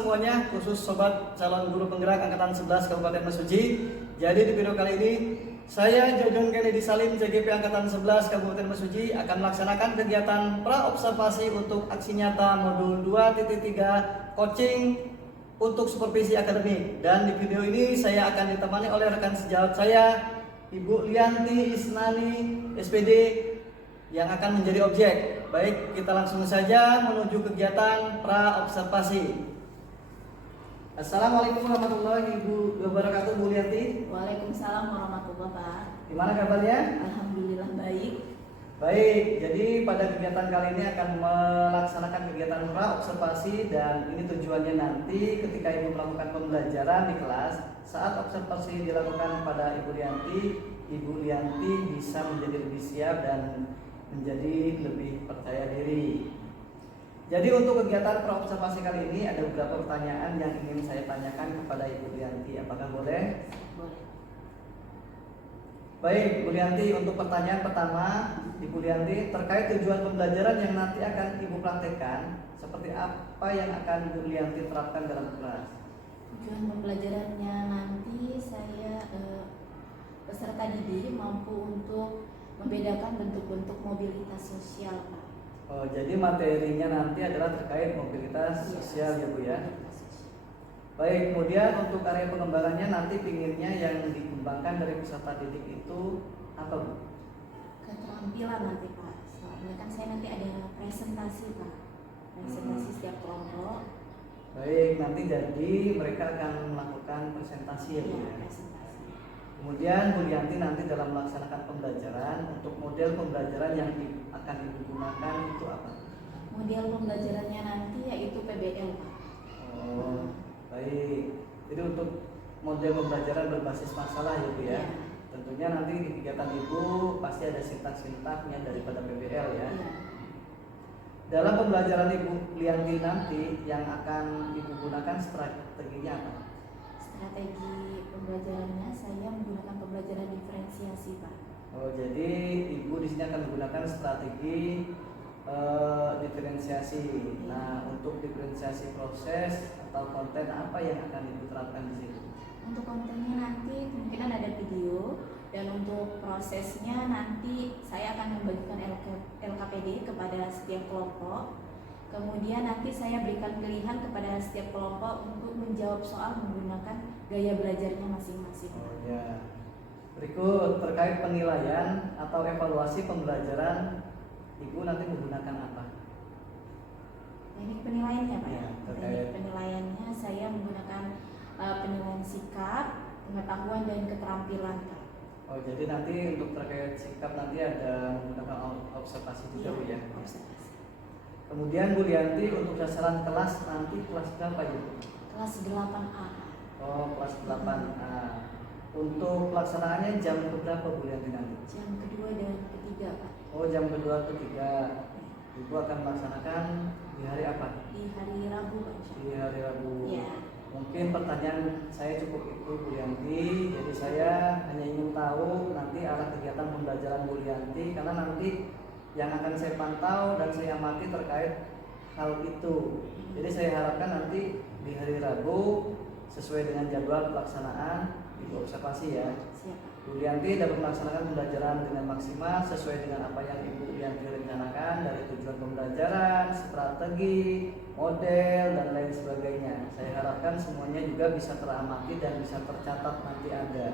semuanya, khusus sobat calon guru penggerak angkatan 11 Kabupaten Mesuji. Jadi di video kali ini saya Jojon Kennedy Salim JGP angkatan 11 Kabupaten Mesuji akan melaksanakan kegiatan pra-observasi untuk aksi nyata modul 2.3 coaching untuk supervisi akademik. Dan di video ini saya akan ditemani oleh rekan sejawat saya Ibu Lianti Isnani SPD yang akan menjadi objek. Baik, kita langsung saja menuju kegiatan pra-observasi. Assalamualaikum warahmatullahi wabarakatuh, Bu Lianti. Waalaikumsalam warahmatullahi wabarakatuh. Gimana kabarnya? Alhamdulillah baik. Baik, jadi pada kegiatan kali ini akan melaksanakan kegiatan pra-observasi, dan ini tujuannya nanti ketika Ibu melakukan pembelajaran di kelas, saat observasi dilakukan pada Ibu Lianti bisa menjadi lebih siap dan menjadi lebih percaya diri. Jadi untuk kegiatan pra-observasi kali ini ada beberapa pertanyaan yang ingin saya tanyakan kepada Ibu Lianti. Apakah boleh? Boleh. Baik, Bu Lianti, untuk pertanyaan pertama, Ibu Lianti, terkait tujuan pembelajaran yang nanti akan Ibu praktekkan, seperti apa yang akan Ibu Lianti terapkan dalam kelas? Tujuan pembelajarannya nanti saya peserta didik mampu untuk membedakan bentuk-bentuk mobilitas sosial, Pak. Oh, jadi materinya nanti adalah terkait mobilitas sosial ya, Bu ya. Baik, kemudian untuk area pengembangannya nanti pinginnya yang dikembangkan dari peserta didik itu apa, Bu? Keterampilan nanti, Pak. Soalnya kan saya nanti ada presentasi, Pak. Presentasi setiap kelompok. Baik, nanti jadi mereka akan melakukan presentasi ya, Bu ya. Presentasi. Kemudian Bu Lianti nanti dalam melaksanakan pembelajaran, untuk model pembelajaran yang akan digunakan itu apa? Model pembelajarannya nanti yaitu PBL, Pak. Oh, baik. Jadi untuk model pembelajaran berbasis masalah ya, Bu ya. Tentunya nanti di kegiatan Ibu pasti ada sintak-sintaknya daripada PBL ya. Dalam pembelajaran Ibu Lianti nanti yang akan Ibu gunakan strateginya apa? Strategi pembelajarannya saya menggunakan pembelajaran diferensiasi, Pak. Oh, jadi Ibu di sini akan menggunakan strategi diferensiasi. Nah, untuk diferensiasi proses atau konten apa yang akan Ibu terapkan di sini? Untuk kontennya nanti kemungkinan ada video, dan untuk prosesnya nanti saya akan membagikan LKPD kepada setiap kelompok. Kemudian nanti saya berikan pilihan kepada setiap kelompok untuk menjawab soal menggunakan gaya belajarnya masing-masing. Oh ya. Berikut terkait penilaian atau evaluasi pembelajaran, Ibu nanti menggunakan apa? Teknik penilaiannya, Pak. Ya, Teknik penilaiannya saya menggunakan penilaian sikap, pengetahuan dan keterampilan, Pak. Oh, jadi nanti untuk terkait sikap nanti ada menggunakan observasi juga, Bu ya. Observasi. Kemudian Bu Lianti untuk sasaran kelas nanti kelas berapa ya, Bu? Kelas 8A. Oh, kelas 8A. Untuk pelaksanaannya jam berapa, Bu Lianti nanti? Jam kedua dan ketiga, Pak. Oh, jam kedua ketiga. Ibu akan melaksanakan di hari apa? Di hari Rabu, Pak. Di hari Rabu. Ya. Mungkin pertanyaan saya cukup itu, Bu Lianti. Jadi saya hanya ingin tahu nanti arah kegiatan pembelajaran Bu Lianti, karena nanti yang akan saya pantau dan saya amati terkait hal itu. Jadi saya harapkan nanti di hari Rabu sesuai dengan jadwal pelaksanaan Ibu observasi ya. Siap. Bu Lianti dapat melaksanakan pembelajaran dengan maksimal sesuai dengan apa yang Ibu Lianti rencanakan, dari tujuan pembelajaran, strategi, model dan lain sebagainya. Saya harapkan semuanya juga bisa teramati dan bisa tercatat nanti ada.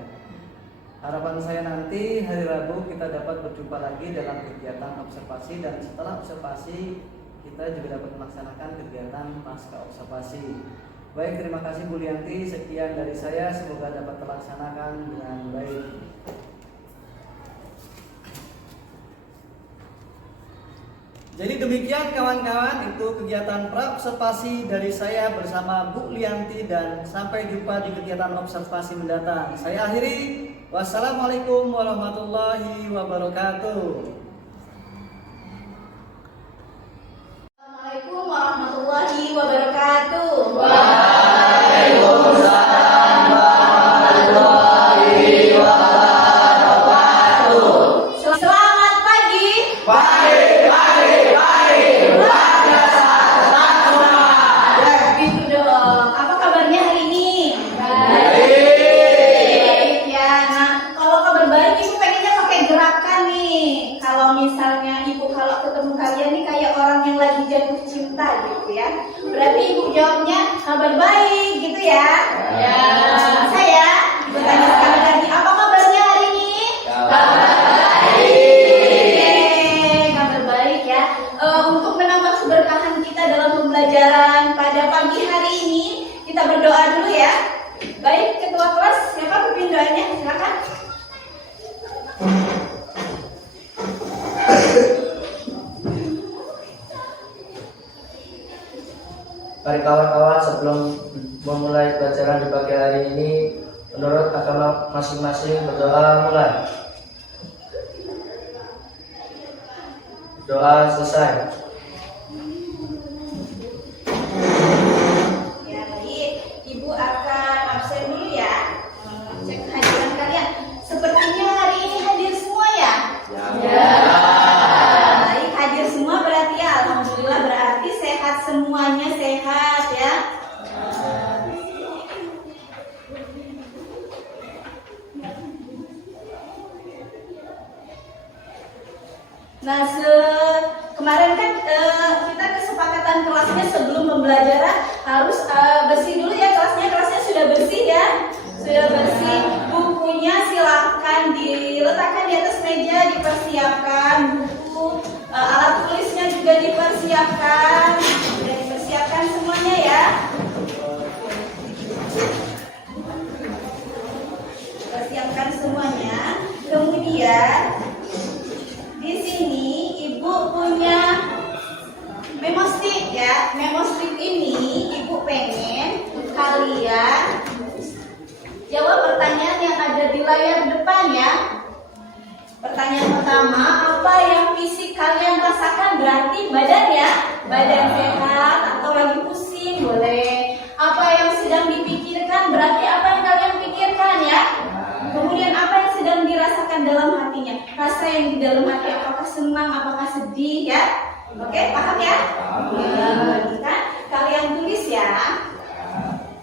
Harapan saya nanti hari Rabu kita dapat berjumpa lagi dalam kegiatan observasi, dan setelah observasi kita juga dapat melaksanakan kegiatan pasca observasi. Baik, terima kasih Bu Lianti. Sekian dari saya, semoga dapat terlaksanakan dengan baik. Jadi demikian kawan-kawan, itu kegiatan pra-observasi dari saya bersama Bu Lianti, dan sampai jumpa di kegiatan observasi mendatang. Saya akhiri. Wassalamualaikum warahmatullahi wabarakatuh. Assalamualaikum warahmatullahi wabarakatuh. Waalaikumsalam warahmatullahi wabarakatuh. Selamat pagi. Pagi. Luar biasa. Tetap semangat. Gitu dong. kabar baik gitu ya. Ya. Saya bertanya sekali lagi, apa kabarnya hari ini? Kabar baik. Kabar baik ya. Untuk menambah keberkahan kita dalam pembelajaran pada pagi hari ini, kita berdoa dulu ya. Baik, ketua kelas, siapa pimpin doanya? Silakan. Mari kawan-kawan, sebelum memulai pelajaran di pagi hari ini, menurut agama masing-masing berdoa mulai. Doa selesai. Ya, baik. Ibu akan absen dulu ya. Cek kehadiran kalian. Sepertinya hari ini hadir semua ya? Ya. Baik, hadir semua berarti ya. Alhamdulillah, berarti sehat semuanya, sehat ya. Nah, kemarin kan kita kesepakatan kelasnya sebelum pembelajaran harus bersih dulu ya kelasnya. Kelasnya sudah bersih ya, sudah bersih. Bukunya silahkan diletakkan di atas meja, dipersiapkan. Buku, alat tulisnya juga dipersiapkan. Sudah dipersiapkan semuanya ya. Persiapkan semuanya. Kemudian di sini ibu punya memo stick ya. Memo stick ini ibu pengen kalian jawab pertanyaan yang ada di layar depan ya. Pertanyaan pertama, apa yang fisik kalian rasakan? Berarti badan ya, badan sehat atau lagi pusing boleh. Apa yang sedang dipikirkan? Berarti apa yang kalian pikirkan ya. Kemudian apa yang sedang dirasakan dalam hatinya? Rasa yang di dalam hati, apakah senang, apakah sedih ya? Oke, paham ya? Oke, kan? Kalian tulis ya.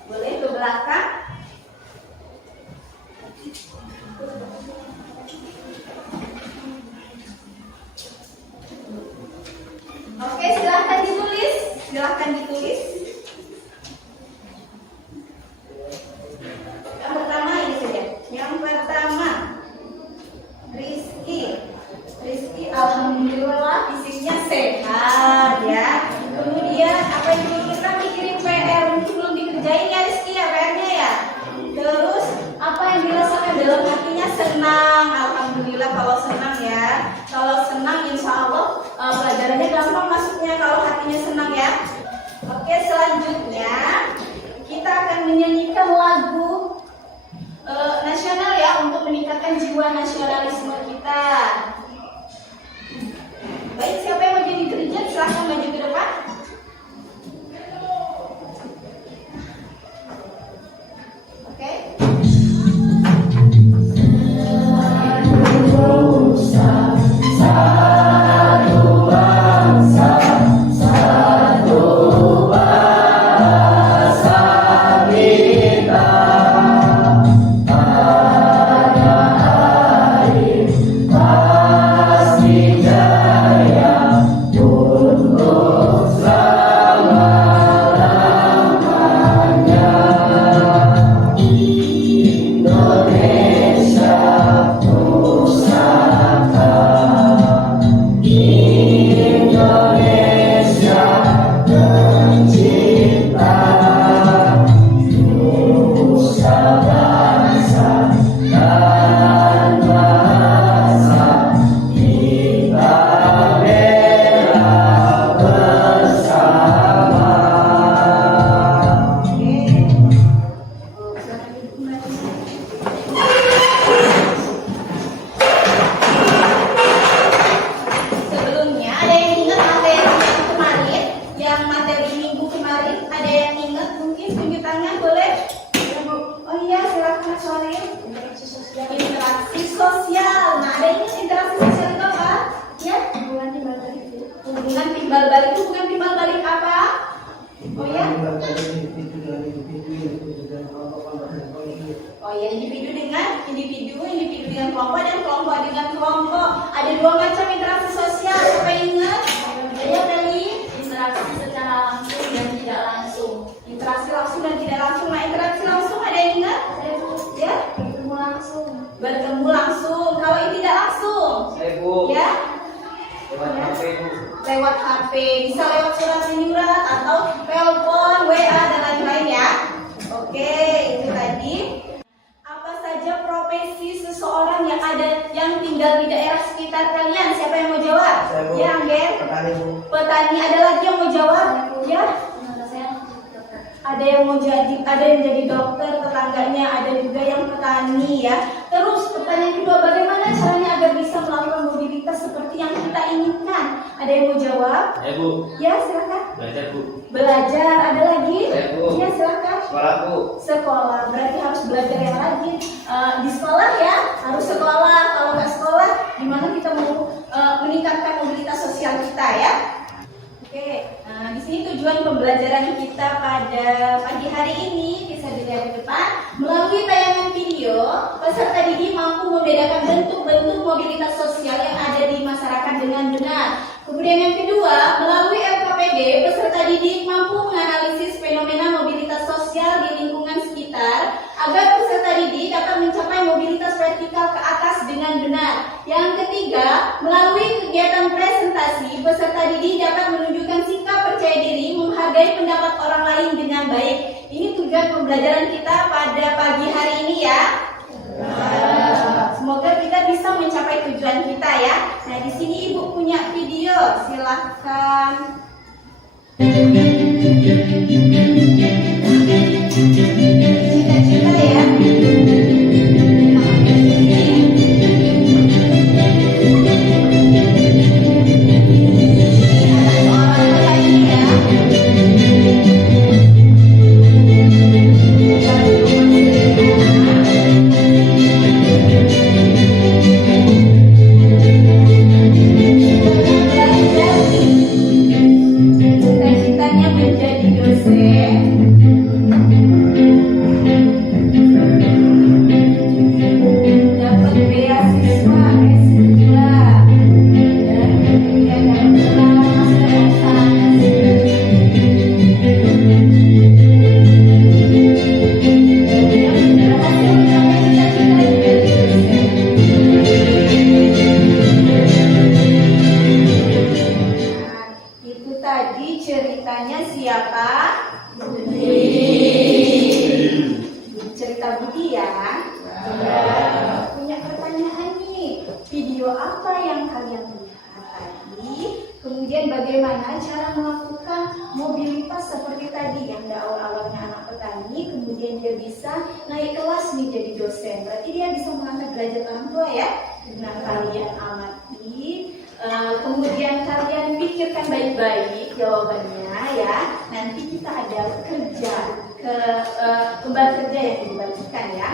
Boleh ke belakang. Oke, silahkan ditulis. Silahkan ditulis. Yang pertama ini saja. Yang pertama, Rizky alhamdulillah fisiknya sehat ya. Kemudian apa yang dulu kita mikirin PR mungkin belum dikerjain ya Rizky ya PR-nya ya. Terus apa yang dirasakan dalam hatinya? Senang, alhamdulillah. Kalau senang ya, kalau senang insya Allah pelajarannya gampang masuknya kalau hatinya senang ya. Oke, selanjutnya kita akan menyanyikan lagu nasional ya untuk meningkatkan jiwa nasionalisme kita. Baik, siapa yang mau jadi dirijen silahkan maju ke depan. Oke. Interaksi Ya, Lewat HP, Bu. lewat HP, bisa lewat surat menyurat atau telepon, WA dan lain-lain ya. Oke, itu tadi. Apa saja profesi seseorang yang ada yang tinggal di daerah sekitar kalian? Siapa yang mau jawab? Saya, Bu. Ya, Angger. Petani, Bu. Petani, ada lagi yang mau jawab? Ya. Ada yang mau jadi, ada yang jadi dokter, tetangganya, ada juga yang petani ya. Terus pertanyaan kedua, bagaimana caranya agar bisa melakukan mobilitas seperti yang kita inginkan? Ada yang mau jawab? Saya, Bu. Ya, silakan. Belajar, Bu. Belajar, ada lagi? Saya, Bu. Ya, silakan. Sekolah, Bu. Sekolah, berarti harus belajar yang rajin. Di sekolah ya, harus sekolah. Kalau nggak sekolah, gimana kita mau meningkatkan mobilitas sosial kita ya? Oke, di sini tujuan pembelajaran kita pada pagi hari ini bisa dilihat di depan. Melalui tayangan video, peserta didik mampu membedakan bentuk-bentuk mobilitas sosial yang ada di masyarakat dengan benar. Kemudian yang kedua, melalui LKPD, peserta didik mampu menganalisis fenomena mobilitas sosial di lingkungan sekitar agar peserta didik dapat mencapai mobilitas vertikal ke atas dengan benar. Yang ketiga, melalui kegiatan presentasi, peserta didik dapat menunjukkan sikap percaya diri, menghargai pendapat orang lain dengan baik. Ini tujuan pembelajaran kita pada pagi hari ini ya. Semoga kita bisa mencapai tujuan kita ya. Nah, di sini Ibu punya video, silahkan. Cita-cita ya. Cita-citanya menjadi dosen, dapat beasiswa S3, dan kemudian dapat gelar Master of Science. Dan dia berhasil mencapai cita-cita menjadi dosen. Itu tadi ceritanya siapa? Cerita Budi ya. Punya pertanyaan nih. Video apa yang kalian lihat tadi? Kemudian bagaimana cara melakukan mobilitas seperti tadi yang awal-awalnya anak petani, kemudian dia bisa naik kelas nih jadi dosen. Berarti dia bisa mengangkat derajat orang tua ya. Nah, kalian amati. Kemudian kalian pikirkan baik-baik jawabannya ya. Nanti kita ada kerja lembar kerja yang dibagikan ya.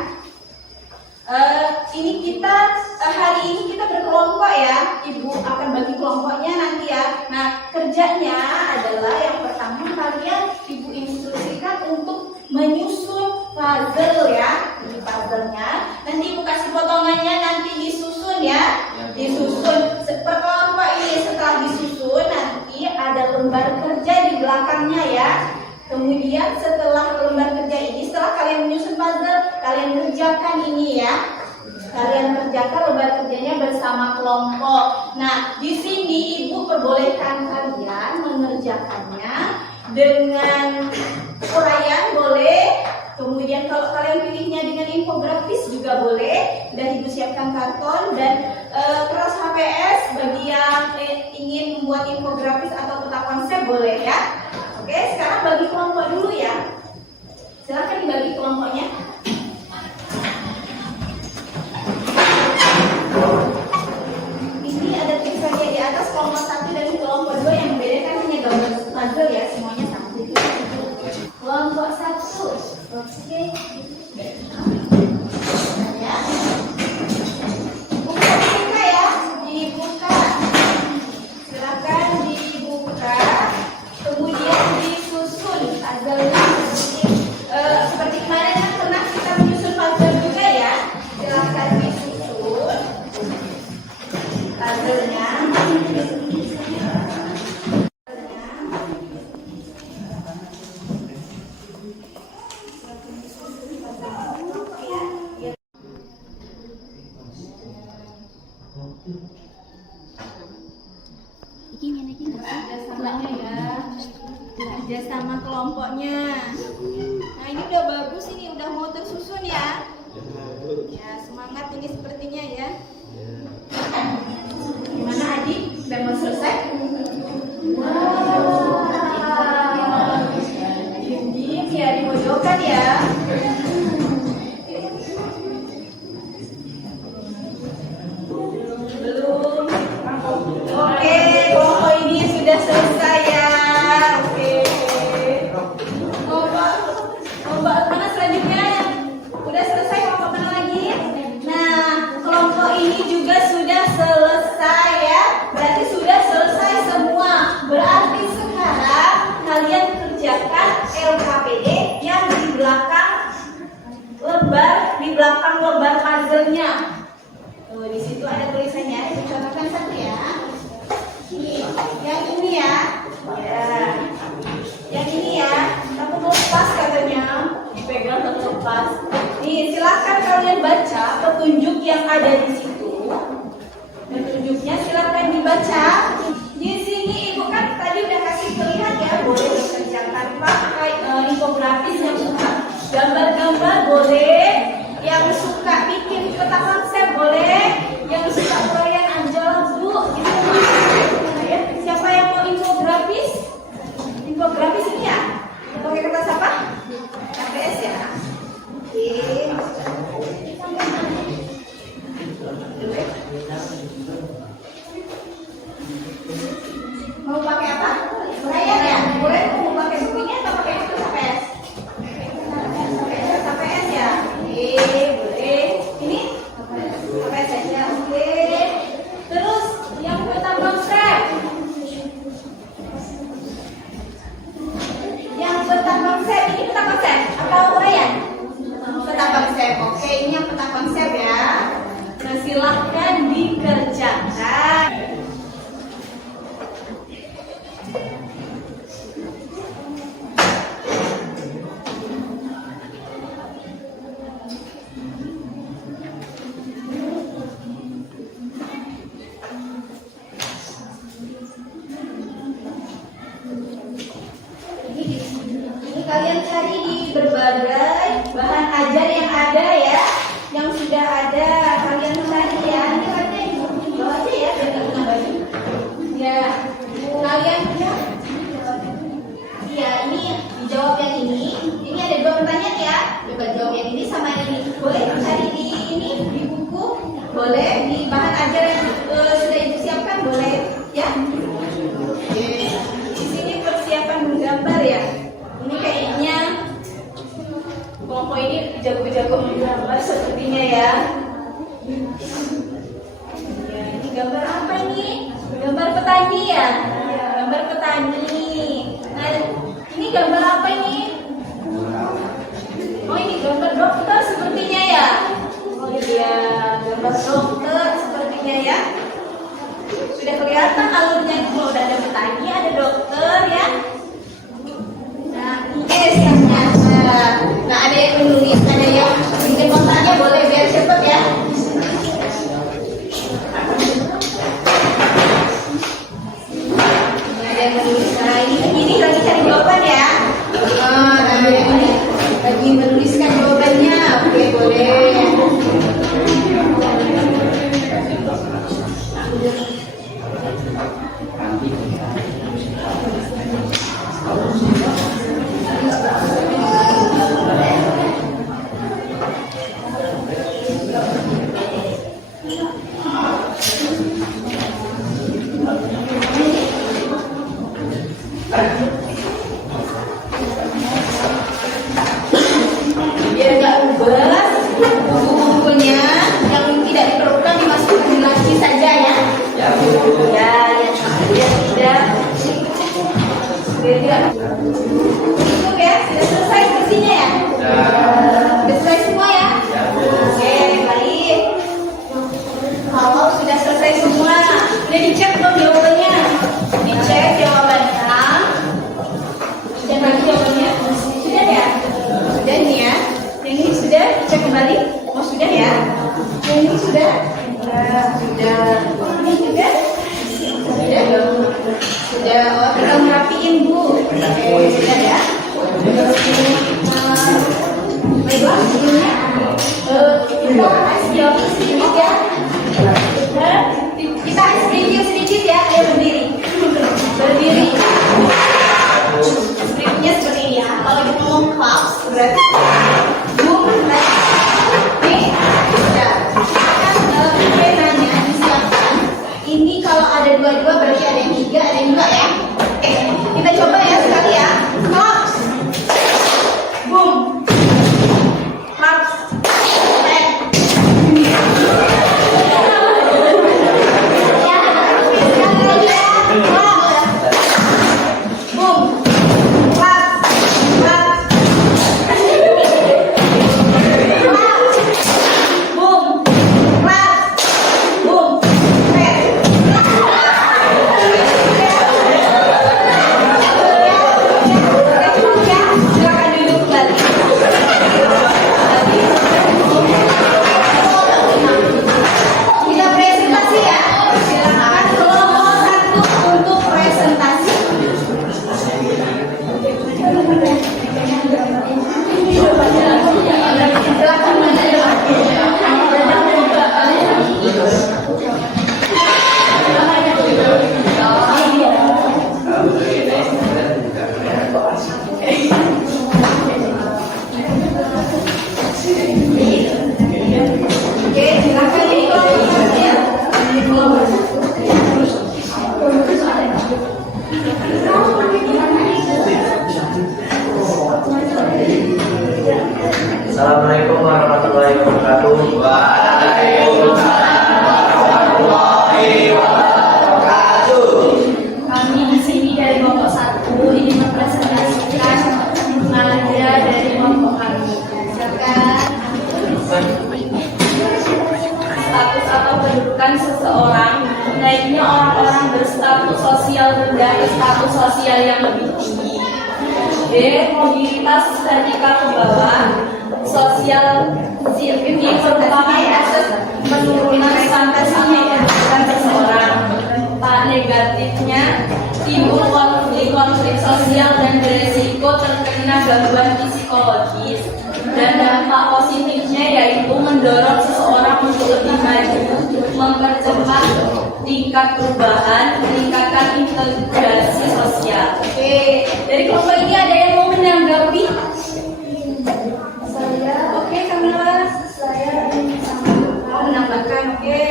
Ini kita hari ini kita berkelompok ya. Ibu akan bagi kelompoknya nanti ya. Nah, kerjanya adalah yang pertama kalian Ibu instruksikan untuk menyusun puzzle ya. Ini puzzle-nya. Nanti Ibu kasih potongannya nanti disusun ya. Disusun per kelompok ini. Setelah disusun nanti ada lembar kerja di belakangnya ya. Kemudian setelah lembar kerja ini, setelah kalian menyusun puzzle, kalian kerjakan ini ya. Kalian kerjakan lembar kerjanya bersama kelompok. Nah, di sini Ibu perbolehkan kalian mengerjakannya dengan uraian boleh. Kemudian kalau kalian pilihnya dengan infografis juga boleh. Dan Ibu siapkan karton dan keras HPS bagi yang ingin membuat infografis atau peta konsep boleh ya. Oke, sekarang bagi kelompok dulu ya. Silakan dibagi kelompoknya. Ini ada tulisannya di atas kelompok 1 dan kelompok 2 yang membedakan hanya gambar puzzle ya, semuanya sama. Kelompok 1. Oke. Ya. Buka ya, dibuka. Silakan dibuka. Kemudian disusun puzzle-nya seperti kemarin kan pernah kita menyusun puzzle juga ya. Silakan disusun puzzle-nya. Semangat ini sepertinya ya. Gimana adik? Sudah mau selesai? Wah, diam ya, dimojokkan ya. Belum. Oke, kelompok ini sudah selesai ya. Oke. Kelompok mana selanjutnya? Udah selesai, kelompok mana lagi? Nah, kelompok ini juga sudah selesai ya. Berarti sudah selesai semua. Berarti sekarang kalian kerjakan LKPD yang di belakang lebar puzzle-nya. Tuh, di situ ada tulisannya. Dicontohkan satu ya. Ini, yang ini ya. Ya. Yang ini ya. Kamu mau lepas katanya. Dipegang tapi lepas. Nih, silakan kalian baca petunjuk yang ada di situ. Petunjuknya silakan dibaca. Di sini ibu kan tadi udah kasih terlihat ya, boleh dikerjakan pakai infografis yang suka gambar-gambar boleh, yang suka bikin peta konsep boleh, yang suka uraian anjol bu, gitu. Ya, siapa yang mau infografis? Infografis ini ya? Pakai kertas apa? KPS ya. Oke. Mau pakai apa? Uraian ya? Boleh mau pakai bukunya atau pakai kertas KPS? KPS ya? Oke, boleh. Ini KPS saja. Oke. Terus yang peta konsep. Yang peta konsep ini peta konsep atau uraian? Peta konsep. Oke, ini yang peta konsep ya. Nah, silahkan dikerjakan. Ini kalian cari di berbagai bahan ajar yang ada ya, yang sudah ada kalian cari ya. Ini katanya di bawah aja ya, biar nggak kena baju. Ya, kalian ya. Iya, ini dijawab yang ini. Ini ada dua pertanyaan ya. Coba jawab yang ini sama yang ini. Boleh cari di ini di buku, boleh di bahan ajar yang sudah ibu siapkan, boleh ya. Di sini persiapan menggambar ya. Ini kayaknya kelompok ini jago-jago menggambar sepertinya ya. Ya, ini gambar apa ini? Gambar petani ya? Gambar petani. Nah, ini gambar apa ini? Oh, ini gambar dokter sepertinya ya? Oh iya, gambar dokter sepertinya ya. Sudah kelihatan alurnya, kalau udah ada petani, ada dokter ya. Nah, nah, ada yang menulis, ada yang bikin kotaknya, boleh biar cepet ya. Ada yang menulis, nah ini lagi cari jawaban ya. Ada yang ini lagi menuliskan jawabannya, oke boleh. Biar nggak ubah buku-bukunya, yang tidak diperlukan dimasukin lagi saja ya. Ya, tidak. Cukup ya, sudah selesai kursinya ya. Sudah selesai semua ya. Oke, baik. Kalau sudah selesai semua, udah dicek belum jawabannya? Dicek jawabannya. Dan lagi jawabannya sudah ya. Sudah nih ya. Yang ini sudah dicek kembali. Oh sudah ya. Yang ini sudah. Sudah. Ini juga. Sudah. Sudah. Oh tinggal ngerapiin bu. Oke sudah ya. berarti nih ya. Penanya disiapkan. Ini kalau ada dua-dua berarti ada yang 3, ada yang 2 ya. Oke, kita coba ya sekali ya. Claps. Boom. Claps. Assalamualaikum warahmatullahi wabarakatuh. Kami di sini dari kelompok 1 ini mempresentasikan nada dari kelompok kami. Status atau kedudukan seseorang, naiknya orang-orang berstatus sosial rendah ke status sosial yang lebih tinggi. B. Mobilitas vertikal ke bawah. Sosial ini merupakan proses penurunan standar kehidupan seseorang. Pak, negatifnya timbul konflik sosial dan beresiko terkena gangguan psikologis. Dan dampak positifnya yaitu mendorong seseorang untuk lebih maju, mempercepat tingkat perubahan, meningkatkan integrasi sosial. Oke, dari kelompok ini ada yang mau menanggapi? Oke, Kamila. Saya ingin menambahkan. Oke.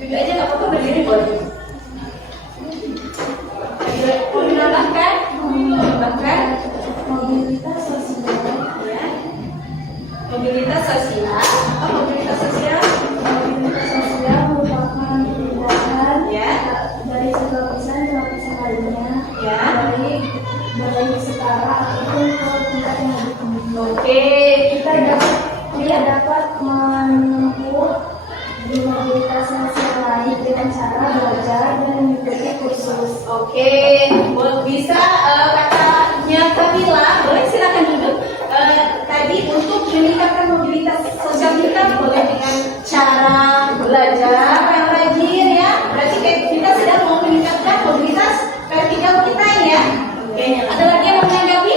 Duduk aja nggak apa-apa, berdiri boleh. Mau menambahkan? Menambahkan mobilitas sosial. Ya. Mobilitas sosial. Apa mobilitas sosial? Mobilitas sosial merupakan tindakan ya dari satu lapisan ke lapisan lainnya. Ya. Dari setara ataupun ke tempat yang lebih tinggi. Oke, kita dapat menempuh di mobilitas sosial lain dengan cara belajar dan mengikuti kursus. Oke, bisa katanya Kamila, boleh silakan duduk. Tadi untuk meningkatkan mobilitas sosial kita boleh dengan cara belajar yang rajin ya. Berarti kita sedang mau meningkatkan mobilitas vertikal kita ya. Oke, ada lagi yang mau menanggapi?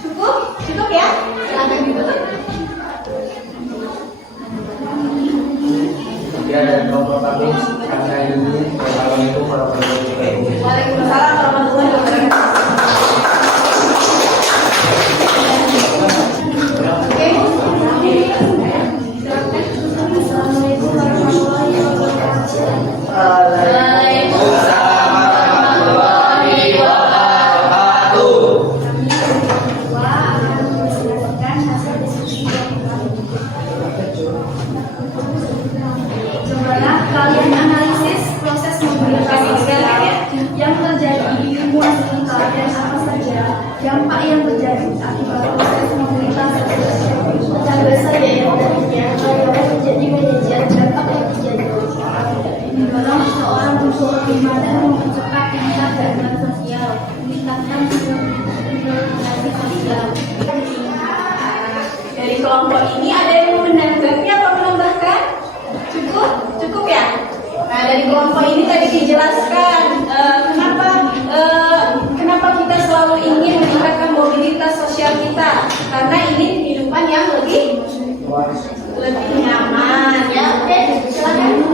Cukup? Cukup ya? Silakan ditutup. Ya, dan kelompok kami karena ini. Assalamualaikum warahmatullahi wabarakatuh. Waalaikumsalam warahmatullahi wabarakatuh. Assalamualaikum warahmatullahi wabarakatuh. Waalaikumsalam warahmatullahi wabarakatuh. Akan menjelaskan hasil diskusi cobalah kalian analisis proses mobilitas sosial yang terjadi di lingkungan sekitar dan apa saja dampak yang terjadi akibat proses mobilitas sosial dan bersaja yang tadinya karyawan menjadi manajer dampak yang terjadi mendorong seseorang untuk lebih maju mempercepat tingkat keadilan sosial meningkatkan integrasi sosial. Dari kelompok ini ada yang mau menanggapi atau menambahkan? Cukup ya. Nah, dari kelompok ini tadi dijelaskan kenapa kita selalu ingin meningkatkan mobilitas sosial kita, karena ini kehidupan yang lebih nyaman ya. Oke, silakan.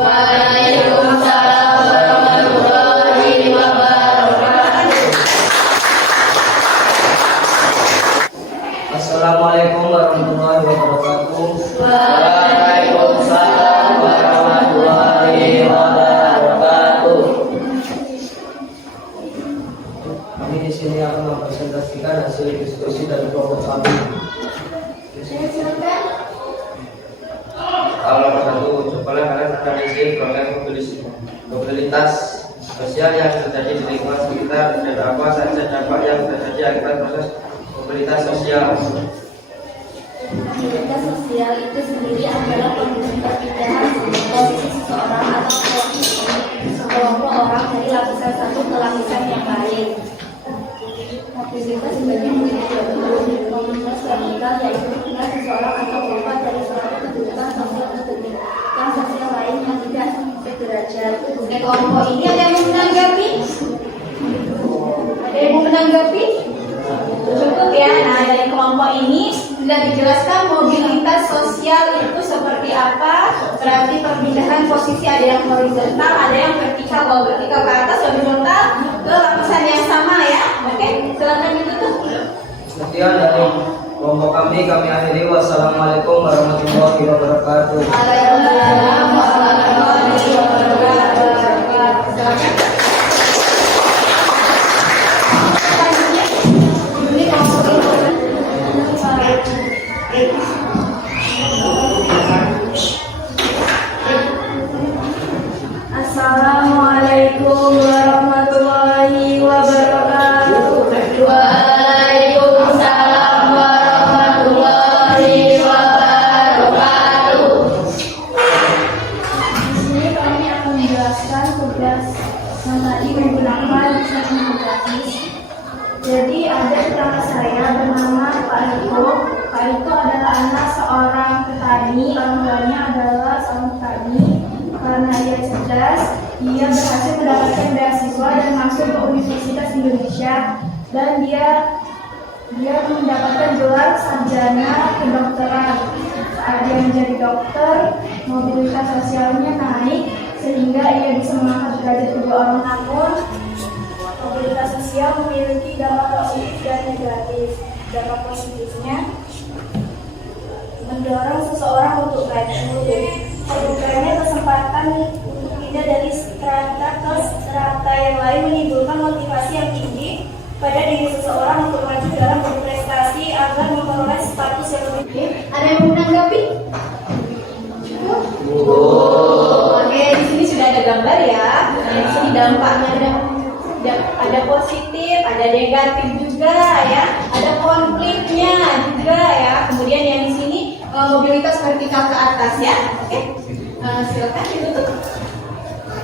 Waalaikumsalam warahmatullahi sini akan mempresentasikan hasil diskusi dari kelompok kami. Kalau nomor 1, cobalah kalian analisis proses mobilitas sosial yang terjadi di lingkungan sekitar dan apa saja dampak yang terjadi akibat proses mobilitas sosial. Mobilitas sosial itu sendiri adalah perpindahan posisi seseorang atau sekelompok orang dari lapisan satu ke lapisan yang lain. Mobilitas sebenarnya memiliki mobilitas vertikal, yaitu pindah seseorang atau kelompok dari suatu kedudukan sosial ke kedudukan sosial lain yang tidak sederajat. Kelompok ini ada yang mau menanggapi? Ada yang mau menanggapi? Cukup ya. Nah, dari kelompok ini sudah dijelaskan mobilitas sosial itu seperti apa. Berarti perpindahan posisi ada yang horizontal, ada yang vertikal. Kalau vertikal ke atas, horizontal ke lapisan yang sama ya. Oke, silakan ditutup. Sekian dari kelompok kami akhiri. Wassalamualaikum warahmatullahi wabarakatuh. Waalaikumsalam warahmatullahi wabarakatuh. Silakan. Assalamualaikum warahmatullahi wabarakatuh. Waalaikumsalam warahmatullahi wabarakatuh. Di sini kami akan menjelaskan tugas yang tadi menggunakan teknologi. Jadi ada tetangga saya bernama Pak Riko. Pak Riko adalah anak seorang petani. Orang tuanya adalah seorang petani. Karena ia cerdas, ia berhasil mendapatkan beasiswa dan masuk ke Universitas Indonesia. Dan dia mendapatkan gelar sarjana kedokteran. Saat dia menjadi dokter, mobilitas sosialnya naik sehingga ia bisa mengangkat derajat kedua orang. Namun mobilitas sosial memiliki dampak positif dan negatif. Dampak positifnya mendorong seseorang untuk maju, membukanya kesempatan untuk pindah dari strata ke strata yang lain, menimbulkan motivasi yang tinggi pada diri seseorang untuk maju dalam berprestasi agar memperoleh status yang lebih tinggi. Ada yang mau menanggapi? Oke, di sini sudah ada gambar ya. Di sini dampaknya ada positif, ada negatif juga ya. Ada konfliknya juga ya. Kemudian yang di sini mobilitas vertikal ke atas ya. Oke, silakan ditutup.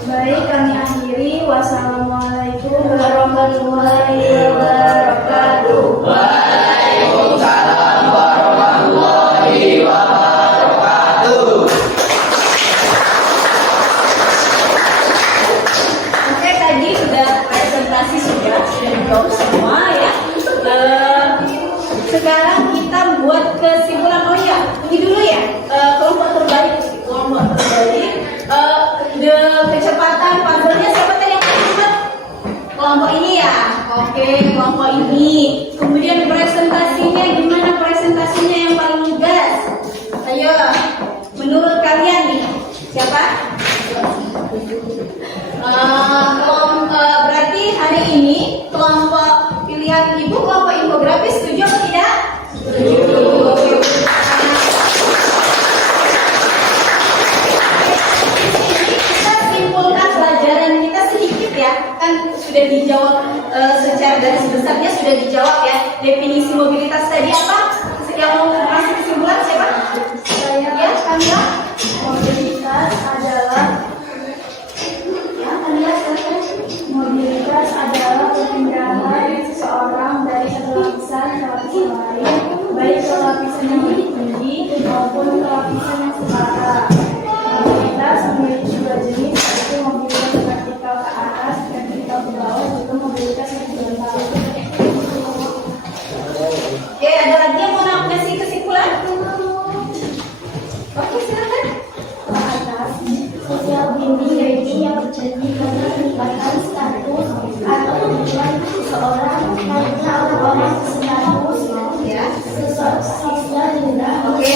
Baik, kami akhiri. Wassalamualaikum warahmatullahi wabarakatuh. Waalaikumsalam warahmatullahi wabarakatuh. Oke, tadi sudah presentasi sudah dijawab semua ya. Sekarang kita buat kesimpulan. Oh ya, ini dulu ya. Kelompok terbaik. Kecepatan puzzle-nya siapa tadi yang cepat? Kelompok ini ya. Oke, kelompok ini. Kemudian presentasinya gimana? Presentasinya yang paling lugas. Ayo, menurut kalian nih siapa? Berarti hari ini kelompok pilihan ibu, kelompok infografis, setuju atau tidak? Setuju. Kita simpulkan pelajaran kita sedikit ya. Kan sudah dijawab secara garis besarnya sudah dijawab ya. Definisi mobilitas tadi apa? Yang mau kasih kesimpulan siapa? Saya Ya, Kamila. mobilitas adalah perpindahan seseorang dari satu lapisan ke lapisan lain, baik ke lapisan yang lebih tinggi maupun ke lapisan yang setara. Mobilitas memiliki dua jenis, yaitu mobilitas vertikal ke atas, vertikal ke bawah, juga mobilitas horizontal. Oke, ada lagi yang mau ngasih kesimpulan? Oke, silakan. Ke atas, sosial binding yaitu yang terjadi karena peningkatan status atau tujuan seseorang karena orang status Ya. sosial rendah. Oke.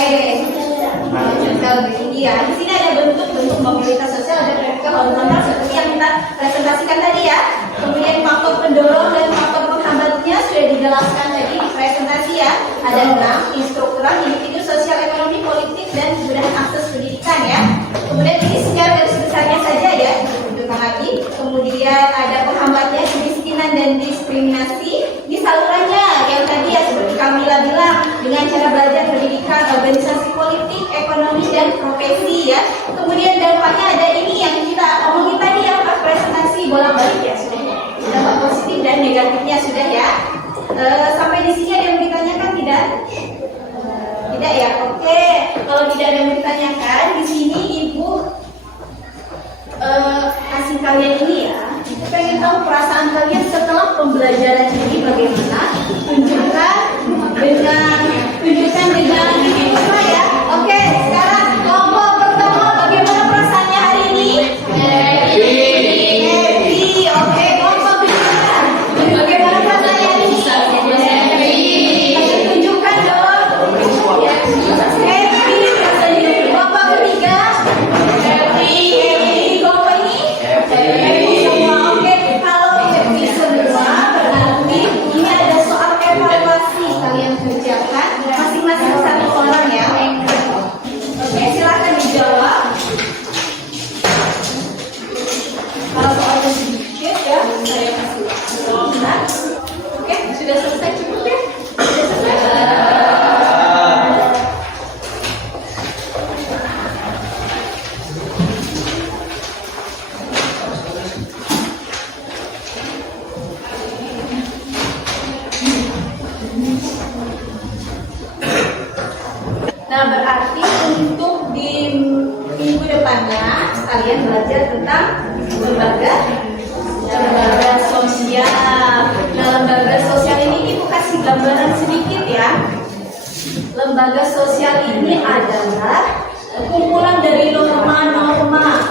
Sosial lebih tinggi ya. Di sini ada bentuk-bentuk mobilitas sosial, ada vertikal, horizontal seperti yang kita presentasikan tadi ya. Kemudian faktor pendorong dan faktor penghambat diskriminasi. Ini salurannya yang tadi ya seperti Kamila bilang, dengan cara belajar pendidikan, organisasi politik, ekonomi dan profesi ya. Kemudian dampaknya ada ini yang kita omongin tadi ya pas presentasi bolak-balik ya sudah ya. Dampak positif dan negatifnya sudah ya. Sampai di sini ada yang ditanyakan tidak? Tidak ya. Oke, kalau tidak ada yang ditanyakan, di sini Ibu kasih kalian ini ya. Ibu pengen tahu perasaan kalian setelah pembelajaran ini bagaimana? Tunjukkan dengan ini ya. Oke, sekarang kelompok pertama bagaimana perasaannya hari ini? Happy. Oke, kelompok kedua bagaimana perasaannya hari ini? Tunjukkan dong. Happy. Kelompok ketiga? Happy. Kelompok ini? Happy semua. Oke, kalau happy semua berarti ini ada soal evaluasi kalian kerjakan masing-masing satu orang ya. Oke, silakan dijawab. Kalau soalnya sedikit ya, saya kasih waktu. Oke, sudah selesai cukup ya? Sudah selesai. Nah, berarti untuk di minggu depannya kalian belajar tentang lembaga sosial. Nah, lembaga sosial ini Ibu kasih gambaran sedikit ya. Lembaga sosial ini adalah kumpulan dari norma-norma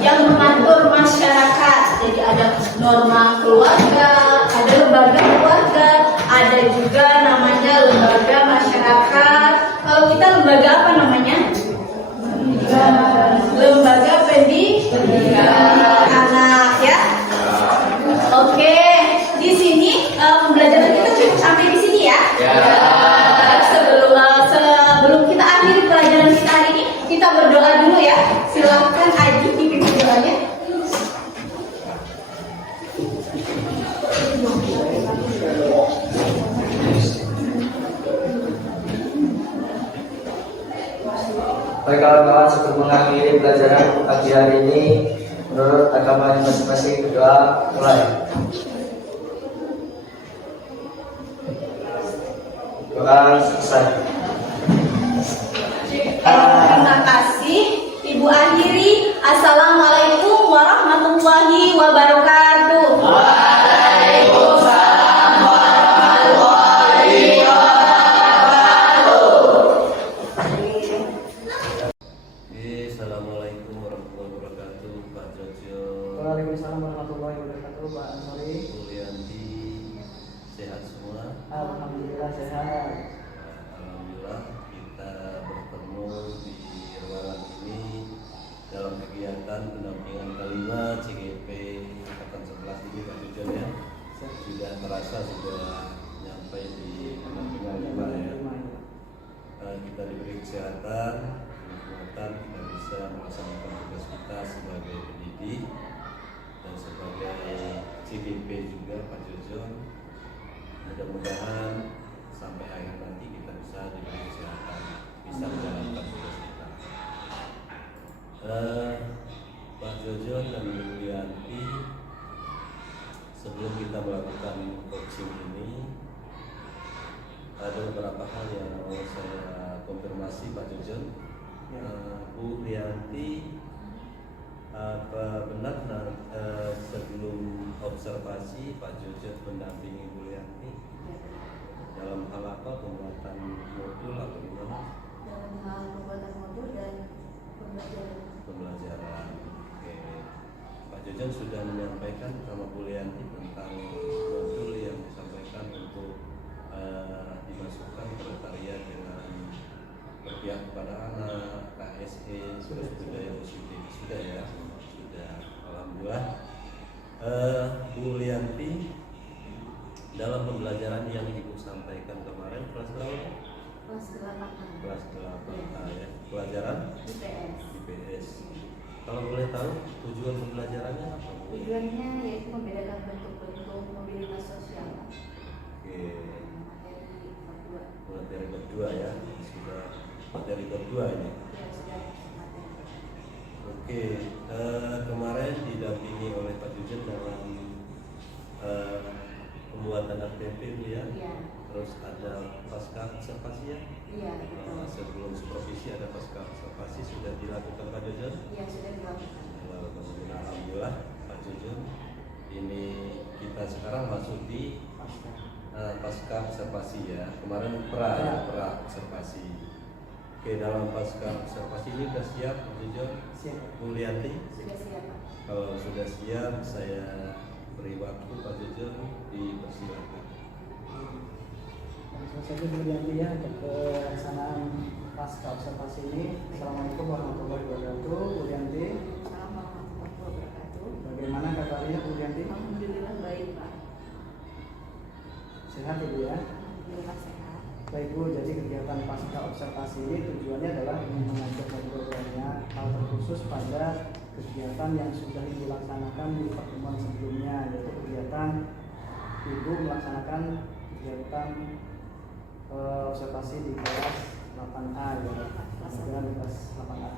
yang mengatur masyarakat. Jadi ada norma keluarga, ada lembaga keluarga, ada juga namanya lembaga masyarakat. Kalau kita lembaga apa namanya? Lembaga pendidikan anak ya. Oke, di sini pembelajaran kita cukup sampai di sini ya. Sebelum kita akhiri pelajaran kita hari ini, kita berdoa dulu ya. Silakan Aji dipimpin doanya. Baik kawan-kawan, sebelum mengakhiri pelajaran pagi hari ini, menurut agama masing-masing berdoa mulai. Doa selesai. Terima kasih. Ibu akhiri. Assalamualaikum warahmatullahi wabarakatuh. Waalaikumsalam warahmatullahi wabarakatuh. Assalamualaikum warahmatullahi wabarakatuh, Pak Jojo, Waalaikumsalam warahmatullahi wabarakatuh, Pak Ansori. Bu Yanti, sehat semua? Alhamdulillah sehat. Alhamdulillah kita bertemu di ruangan ini dalam kegiatan pendampingan kelima CGP Angkatan 11 ini Pak Jojo ya. Sudah terasa sudah nyampe di pendampingan kelima ya. Kita diberi kesehatan, kekuatan, kita bisa melaksanakan tugas kita sebagai pendidik dan sebagai CGP juga Pak Jojo. Mudah-mudahan sampai akhir nanti kita bisa diberi kesehatan, bisa menjalankan tugas kita. Pak Jojo dan Bu Yanti, sebelum kita melakukan coaching ini, ada beberapa hal yang mau saya konfirmasi Pak Jojo. Bu Yanti, apa benar sebelum observasi Pak Jojo mendampingi Bu Yanti dalam hal apa, pembuatan modul atau gimana? Dalam hal pembuatan modul dan Pembelajaran. Oke. Pak Jojo sudah menyampaikan sama Bu Yanti tentang modul yang disampaikan untuk dimasukkan kriteria dengan berpihak kepada anak, KSE, budaya positif. Sudah ya? Sudah. Alhamdulillah. Bu Yanti, dalam pembelajaran yang Ibu sampaikan kemarin kelas berapa? kelas 8 Kelas 8 ya. Pelajaran IPS. IPS. Kalau boleh tahu tujuan pembelajarannya apa, Bu? Tujuannya yaitu membedakan bentuk-bentuk mobilitas sosial, Pak. Oke, Materi kedua. materi kedua ya, sudah materi kedua ini. Ya, sudah materi kedua. Oke, kemarin didampingi oleh Pak Jujen dalam pembuatan APP Bu ya. Iya. Terus ada pasca observasi ya. Iya, betul. Sebelum supervisi ada pasca observasi sudah dilakukan Pak Jujen. Iya, sudah dilakukan. Kemudian alhamdulillah Pak Jujen, ini kita sekarang masuk di pasca observasi ya. Kemarin pra observasi. Oke, dalam pasca observasi ini sudah siap Pak Jujen? Siap. Bu Lianti? Sudah siap, Pak. Kalau sudah siap, saya beri waktu Pak Jujen, dipersilakan. Langsung saja Bu Yanti ya untuk pelaksanaan pasca observasi ini. Assalamualaikum warahmatullahi wabarakatuh, Bu Yanti. Assalamualaikum warahmatullahi wabarakatuh. Bagaimana kabarnya Bu Yanti? Alhamdulillah baik, Pak. Sehat ya Bu ya? Alhamdulillah sehat. Baik Bu, jadi kegiatan pasca observasi ini tujuannya adalah ingin mengajak ngobrolnya hal terkhusus pada kegiatan yang sudah dilaksanakan di pertemuan sebelumnya, yaitu kegiatan Ibu melaksanakan kegiatan observasi di kelas 8A ya, kemudian di kelas 8A.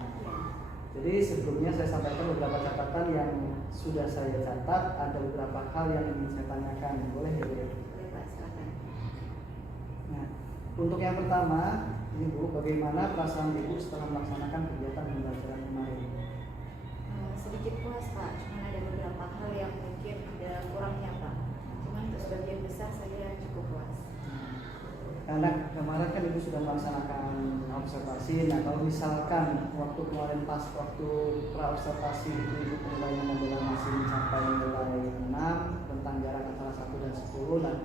Jadi sebelumnya saya sampaikan beberapa catatan yang sudah saya catat, ada beberapa hal yang ingin saya tanyakan, boleh ya Bu? Boleh, Pak, silakan. Nah, untuk yang pertama, ini Bu, bagaimana perasaan Ibu setelah melaksanakan kegiatan pembelajaran kemarin? Sedikit puas, Pak. Cuman ada beberapa hal yang mungkin ada kurangnya, Pak. Cuman untuk sebagian besar saya cukup puas. Karena kemarin kan Ibu sudah melaksanakan observasi. Nah, kalau misalkan waktu kemarin pas waktu pra observasi itu Ibu penilaian adalah masih mencapai nilai 6 tentang jarak antara 1 dan 10. Nah,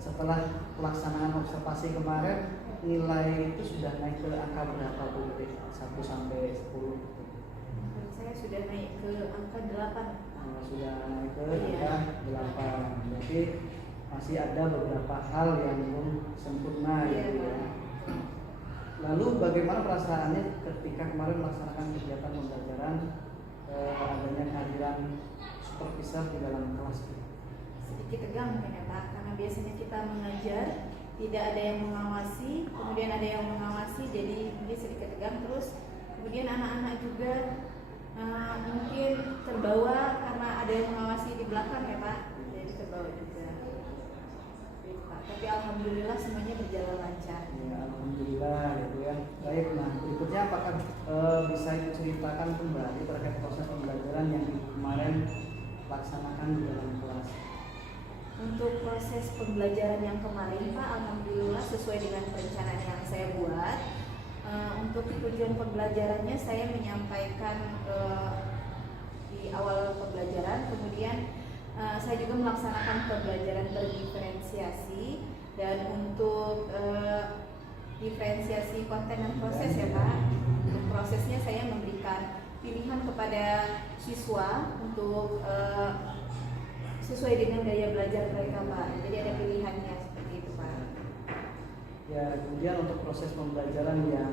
setelah pelaksanaan observasi kemarin nilai itu sudah naik ke angka berapa Bu? Dari 1 sampai 10. Menurut saya sudah naik ke angka 8. Sudah naik ke Iya. angka 8. Berarti masih ada beberapa hal yang belum sempurna Iya, gitu ya. Pak. Lalu bagaimana perasaannya ketika kemarin melaksanakan kegiatan pembelajaran adanya kehadiran supervisor di dalam kelas? Sedikit tegang mungkin ya, Pak, karena biasanya kita mengajar tidak ada yang mengawasi, kemudian ada yang mengawasi, jadi mungkin sedikit tegang. Terus kemudian anak-anak juga mungkin terbawa karena ada yang mengawasi di belakang ya, Pak, jadi terbawa juga. Gitu, Pak. Tapi alhamdulillah semuanya berjalan lancar. Ya, alhamdulillah gitu ya. Baik, nah berikutnya apakah bisa diceritakan kembali terkait proses pembelajaran yang kemarin laksanakan di dalam kelas? Untuk proses pembelajaran yang kemarin, Pak, alhamdulillah sesuai dengan perencanaan yang saya buat. Untuk tujuan pembelajarannya saya menyampaikan di awal pembelajaran, kemudian saya juga melaksanakan pembelajaran berdiferensiasi, dan untuk diferensiasi konten dan proses ya, Pak. Untuk prosesnya saya memberikan pilihan kepada siswa untuk sesuai dengan gaya belajar mereka, Pak. Jadi ada pilihannya seperti itu, Pak. Ya, kemudian untuk proses pembelajaran yang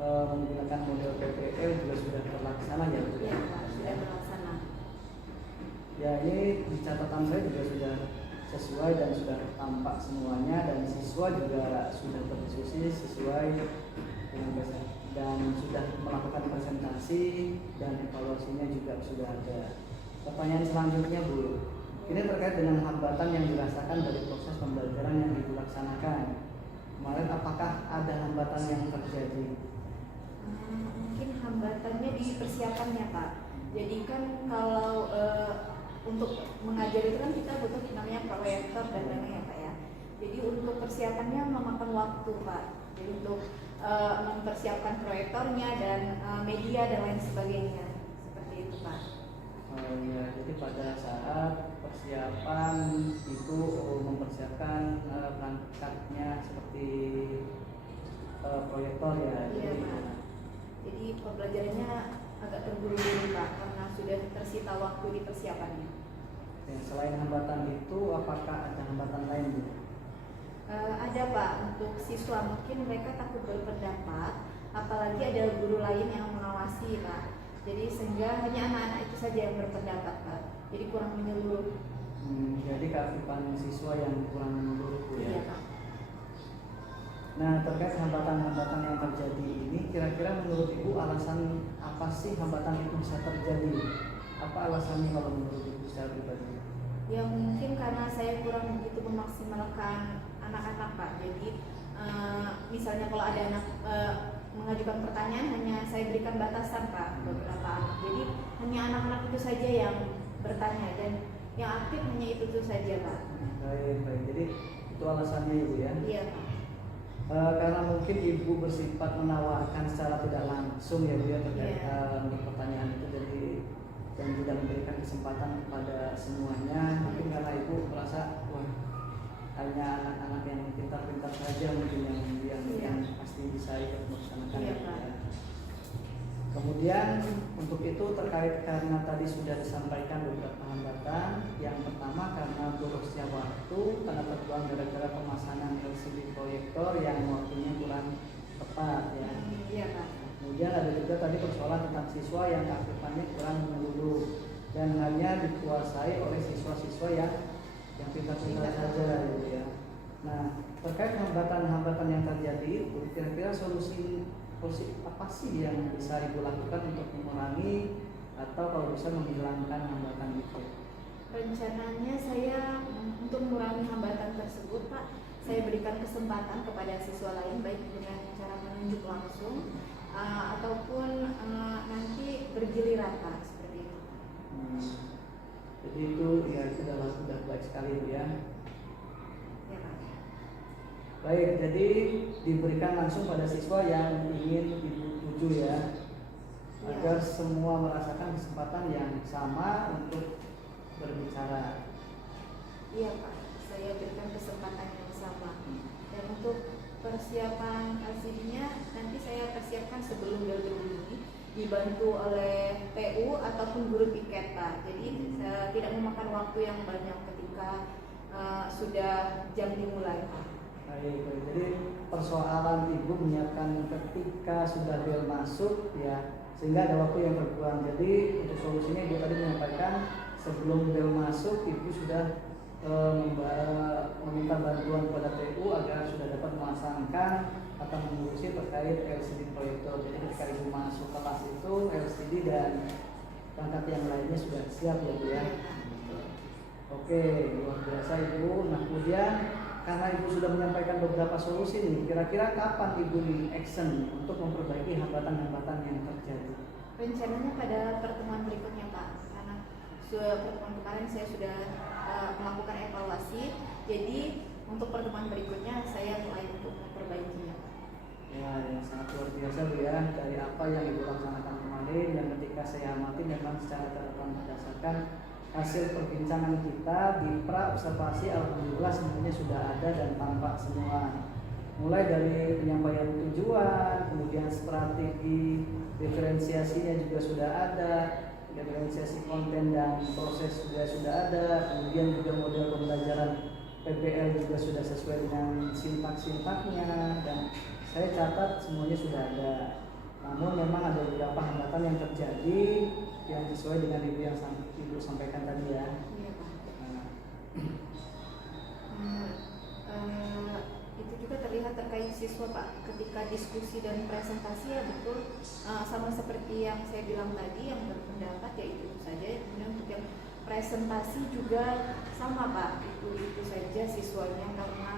menggunakan model PPL juga sudah terlaksana ya? Iya, Pak, sudah terlaksana. Ya, ini di catatan saya juga sudah sesuai dan sudah tampak semuanya, dan siswa juga sudah berdiskusi sesuai dengan biasa, dan sudah melakukan presentasi dan evaluasinya juga sudah ada. Pertanyaan selanjutnya Bu, ini terkait dengan hambatan yang dirasakan dari proses pembelajaran yang dilaksanakan kemarin, apakah ada hambatan yang terjadi? Mungkin hambatannya di persiapannya, Pak. Jadi kan kalau untuk mengajar itu kan kita butuh namanya proyektor dan lain-lain ya, Pak ya. Jadi untuk persiapannya memakan waktu, Pak. Jadi untuk mempersiapkan proyektornya dan media dan lain sebagainya, seperti itu, Pak. Ya, jadi pada saat persiapan itu mempersiapkan perangkatnya seperti proyektor ya. Iya, Pak. Jadi pembelajarannya agak terburu-buru, Pak, karena sudah tersita waktu di persiapannya. Ya, selain hambatan itu, apakah ada hambatan lain Bu? Ada, Pak. Untuk siswa mungkin mereka takut berpendapat, apalagi ada guru lain yang mengawasi, Pak. Jadi sehingga hanya anak-anak itu saja yang berpendapat Pak. Jadi kurang menyeluruh. Jadi keaktifan siswa yang kurang menyeluruh Bu, Iya ya. Pak. Nah, terkait hambatan-hambatan yang terjadi ini, kira-kira menurut Ibu alasan apa sih hambatan itu bisa terjadi? Apa alasannya kalau menurut Ibu secara pribadi? Ya mungkin karena saya kurang begitu memaksimalkan anak-anak Pak. Jadi misalnya kalau ada anak mengajukan pertanyaan, hanya saya berikan batasan Pak beberapa anak. Jadi hanya anak-anak itu saja yang bertanya dan yang aktif hanya itu saja Pak. Baik. Jadi itu alasannya Ibu ya. Iya Pak. Karena mungkin Ibu bersifat menawarkan secara tidak langsung ya Bu ya terkait untuk pertanyaan itu, jadi dan tidak memberikan kesempatan kepada semuanya. Mungkin karena Ibu merasa wah hanya anak-anak yang pintar-pintar saja mungkin yang pasti bisa ikut melaksanakan. Iya, itu Pak. ya. Kemudian untuk itu terkait karena tadi sudah disampaikan beberapa hambatan. Yang pertama karena borosnya waktu, karena terbuang gara-gara pemasangan LCD proyektor yang waktunya kurang tepat ya. Iya Pak. Kemudian ada juga tadi persoalan tentang siswa yang keaktifannya kurang menyeluruh dan hanya dikuasai oleh siswa-siswa yang pintar-pintar saja gitu ya. Nah, terkait hambatan-hambatan yang terjadi itu, kira-kira solusi apa sih yang bisa Ibu lakukan untuk mengurangi atau kalau bisa menghilangkan hambatan itu? Rencananya saya untuk mengurangi hambatan tersebut Pak, saya berikan kesempatan kepada siswa lain baik dengan cara menunjuk langsung ataupun nanti bergiliran Pak, seperti itu. Jadi itu ya itu sudah baik sekali Bu ya. Ya Pak. Baik, jadi diberikan langsung pada siswa yang ingin Ibu tuju ya, agar semua merasakan kesempatan yang sama untuk berbicara. Iya Pak, saya berikan kesempatan yang sama. Dan untuk persiapan LCD-nya nanti saya persiapkan sebelum bel ini, dibantu oleh PU ataupun guru piket Pak. Jadi tidak memakan waktu yang banyak ketika sudah jam dimulai Pak. Baik. Jadi persoalan Ibu menyiapkan ketika sudah bel masuk ya, sehingga ada waktu yang berkurang. Jadi untuk solusinya Ibu tadi menyampaikan sebelum bel masuk Ibu sudah meminta bantuan kepada PU agar sudah dapat memasangkan atau mengurusi terkait LCD proyektor. Jadi ketika Ibu masuk kelas itu LCD dan perangkat yang lainnya sudah siap ya Bu ya. Oke, luar biasa Ibu. Nah kemudian karena Ibu sudah menyampaikan beberapa solusi nih, kira-kira kapan Ibu nih action untuk memperbaiki hambatan-hambatan yang terjadi? Rencananya pada pertemuan berikutnya Pak, karena pertemuan kemarin saya sudah melakukan evaluasi, jadi untuk pertemuan berikutnya saya mulai untuk memperbaikinya. Ya, yang sangat luar biasa Bu ya, dari apa yang Ibu laksanakan kemarin yang ketika saya amati memang secara catatan berdasarkan hasil perbincangan kita di pra-observasi, alhamdulillah semuanya sudah ada dan tampak semua. Mulai dari penyampaian tujuan, kemudian strategi diferensiasinya juga sudah ada, diferensiasi konten dan proses juga sudah ada, kemudian juga model pembelajaran PBL juga sudah sesuai dengan sintak-sintaknya dan saya catat semuanya sudah ada. Namun memang ada beberapa hambatan yang terjadi yang sesuai dengan yang Ibu sampaikan tadi ya. Iya Pak. Itu juga terlihat terkait siswa Pak, ketika diskusi dan presentasi ya betul sama seperti yang saya bilang tadi, yang berpendapat ya itu saja. Kemudian untuk yang presentasi juga sama Pak, itu saja siswanya, karena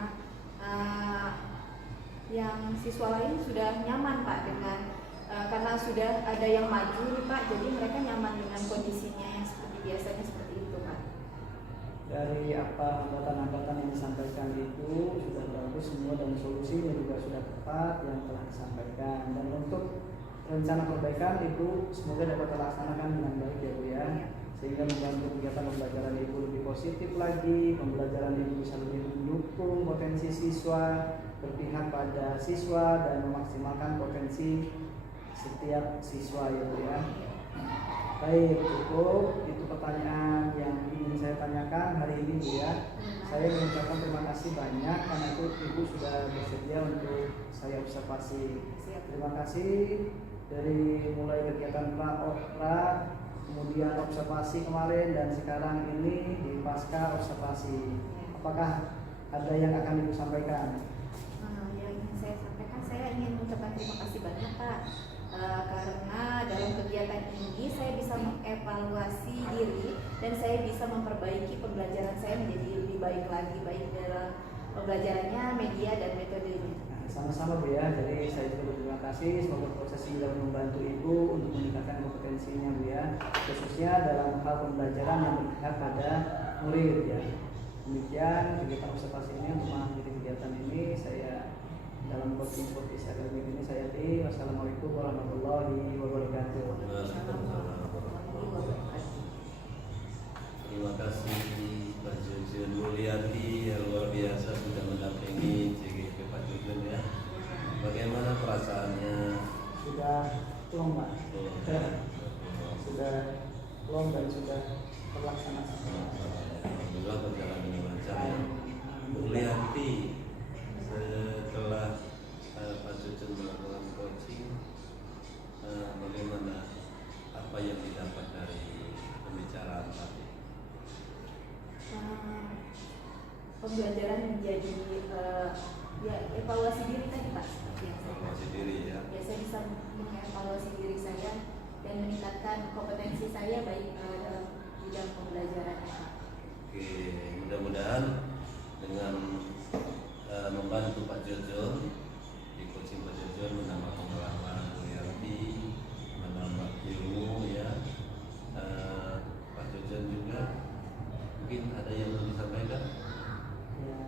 yang siswa lain sudah nyaman Pak dengan karena sudah ada yang maju nih Pak, jadi mereka nyaman dengan kondisinya yang seperti biasanya seperti itu Pak. Dari apa hambatan-hambatan yang disampaikan itu sudah bagus semua dan solusinya juga sudah tepat yang telah disampaikan, dan untuk rencana perbaikan itu semoga dapat terlaksanakan dengan baik ya Bu ya, sehingga membantu kegiatan pembelajaran Ibu lebih positif lagi, pembelajaran Ibu bisa lebih mendukung potensi siswa, berpihak pada siswa dan memaksimalkan potensi setiap siswa ya Bu ya. Baik, cukup itu pertanyaan yang ingin saya tanyakan hari ini Bu ya. Saya mengucapkan terima kasih banyak karena itu Ibu sudah bersedia untuk saya observasi. Terima kasih. dari mulai kegiatan pra, kemudian observasi kemarin, dan sekarang ini di pasca observasi. Apakah ada yang akan Ibu sampaikan? Yang ingin saya sampaikan, saya ingin mengucapkan terima kasih banyak Pak, karena dalam kegiatan ini saya bisa mengevaluasi diri dan saya bisa memperbaiki pembelajaran saya menjadi lebih baik lagi, baik dalam pembelajarannya, media dan metodenya. Nah, sama-sama Bu ya, jadi saya juga berterima kasih. Semoga proses ini dapat membantu Ibu untuk meningkatkan kompetensinya Bu ya, khususnya dalam hal pembelajaran yang berpihak pada murid ya. Demikian kegiatan observasi ini. Untuk mengakhiri kegiatan ini, saya dalam coaching podcast akademik ini saya di wassalamualaikum warahmatullahi wabarakatuh. Terima kasih Pak Jujun Mulyati yang luar biasa sudah mendampingi CGP Pak Jujun ya. Bagaimana perasaannya? Sudah long Pak, sudah long dan sudah terlaksana. Alhamdulillah berjalan dengan lancar ya. Mulyati, setelah Pak Jujun melakukan coaching, bagaimana, apa yang didapat dari pembicaraan tadi? Pembelajaran menjadi ya evaluasi diri tadi Pak, seperti yang saya Evaluasi diri ya. Ya, saya bisa mengevaluasi diri saya dan meningkatkan kompetensi saya baik dalam bidang pembelajaran. Oke, mudah-mudahan dengan membantu Pak Jojon di coaching Pak Jojon, menambah pengalaman Mulyati, menambah ilmu ya. Pak Jojon juga mungkin ada yang mau disampaikan. Ya,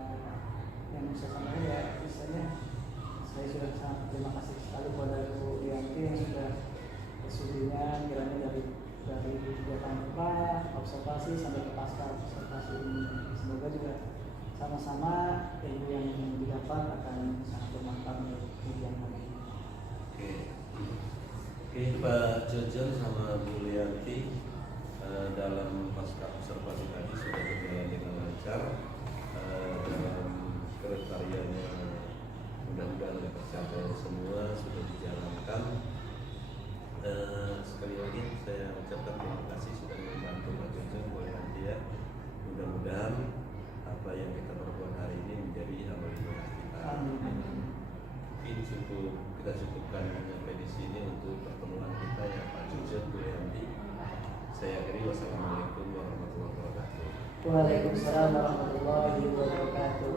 yang bisa sampaikan ya, misalnya saya sudah sangat terima kasih sekali kepada Bu Yanti yang sudah bersudinya kiranya dari kegiatan pra, observasi sampai ke pasca observasi ini. Semoga juga sama-sama ilmu yang didapat akan sangat bermanfaat untuk kemudian hari. Oke, Pak Jojon sama Bu Lianti dalam pasca observasi tadi sudah berjalan dengan lancar. Dalam kriterianya mudah-mudahan sudah tercapai semua, sudah dijalankan. Sekali lagi saya ucapkan terima kasih sudah membantu Pak Jojon, Bu Lianti ya. Mudah-mudahan apa yang kita perbuat hari ini menjadi amal ibadah kita. Mungkin kita cukupkan sampai di sini untuk pertemuan kita ya Pak Jojon, Bu Lianti. Saya akhiri, wassalamualaikum warahmatullahi wabarakatuh. Waalaikumsalam warahmatullahi wabarakatuh.